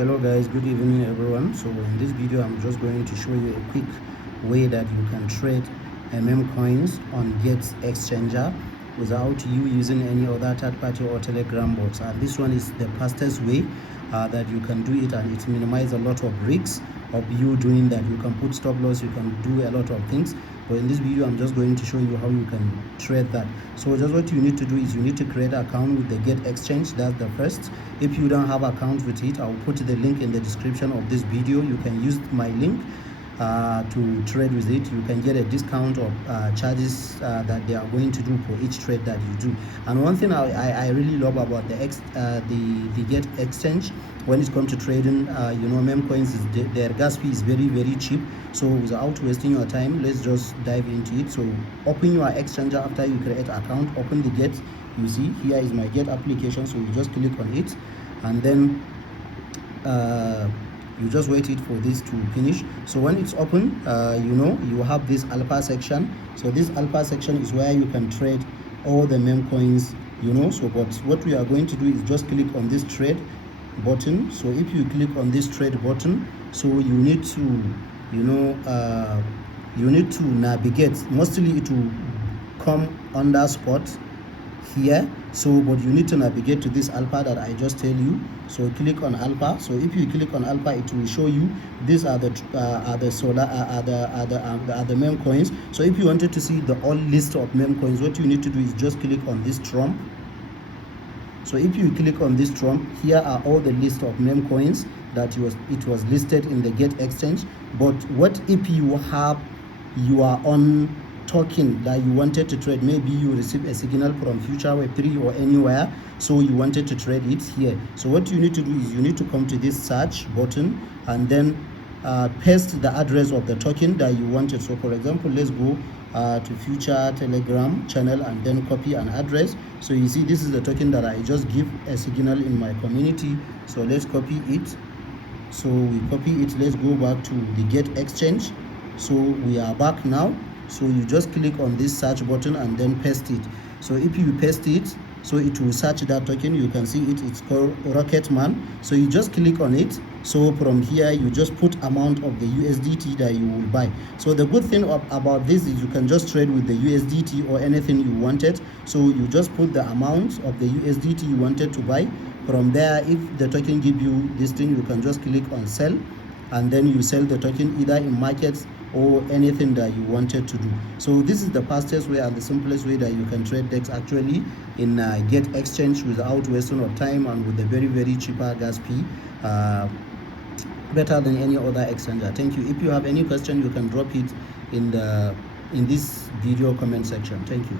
Hello guys, good evening everyone. So in this video I'm just going to show you a quick way that you can trade coins on Get Exchanger without you using any other third-party or Telegram bots. And this one is the fastest way that you can do it, and it minimizes a lot of risks of you doing that. You can put stop loss, you can do a lot of things, but in this video I'm just going to show you how you can trade that. So just what you need to do is you need to create an account with the Get Exchange. That's the first. If you don't have account with it, I'll put the link in the description of this video. You can use my link to trade with it. You can get a discount of charges that they are going to do for each trade that you do. And one thing I really love about the Get Exchange when it comes to trading, meme coins, is their gas fee is very cheap. So without wasting your time, let's just dive into it. So open your exchanger after you create account. Open the Get. You see here is my Get application, so you just click on it, and then you just wait it for this to finish. So when it's open, you have this alpha section. So this alpha section is where you can trade all the meme coins, so but what we are going to do is just click on this trade button. So if you click on this trade button, so you need to navigate. Mostly it will come under spot here, so but you need to navigate to this alpha that I just tell you. So click on alpha. So if you click on alpha, it will show you these are the meme coins. So if you wanted to see the all list of meme coins, what you need to do is just click on this trump. So if you click on this trump, here are all the list of meme coins that it was listed in the Get Exchange. But what if you have your own token that you wanted to trade? Maybe you receive a signal from Future Web3 or anywhere, so you wanted to trade it here. So what you need to do is you need to come to this search button and then paste the address of the token that you wanted. So for example, let's go to Future Telegram channel and then copy an address. So you see this is the token that I just give a signal in my community. So let's copy it. So we copy it. Let's go back to the Get Exchange. So we are back now. So you just click on this search button and then paste it. So if you paste it, so it will search that token. You can see it's called Rocketman. So you just click on it. So from here you just put amount of the USDT that you will buy. So the good thing about this is you can just trade with the USDT or anything you wanted. So you just put the amount of the USDT you wanted to buy. From there, if the token give you this thing, you can just click on sell, and then you sell the token either in markets or anything that you wanted to do. So this is the fastest way and the simplest way that you can trade DEX actually in Get Exchange without wasting of time and with a very cheaper gas fee, better than any other exchanger. Thank you. If you have any question, you can drop it in this video comment section. Thank you.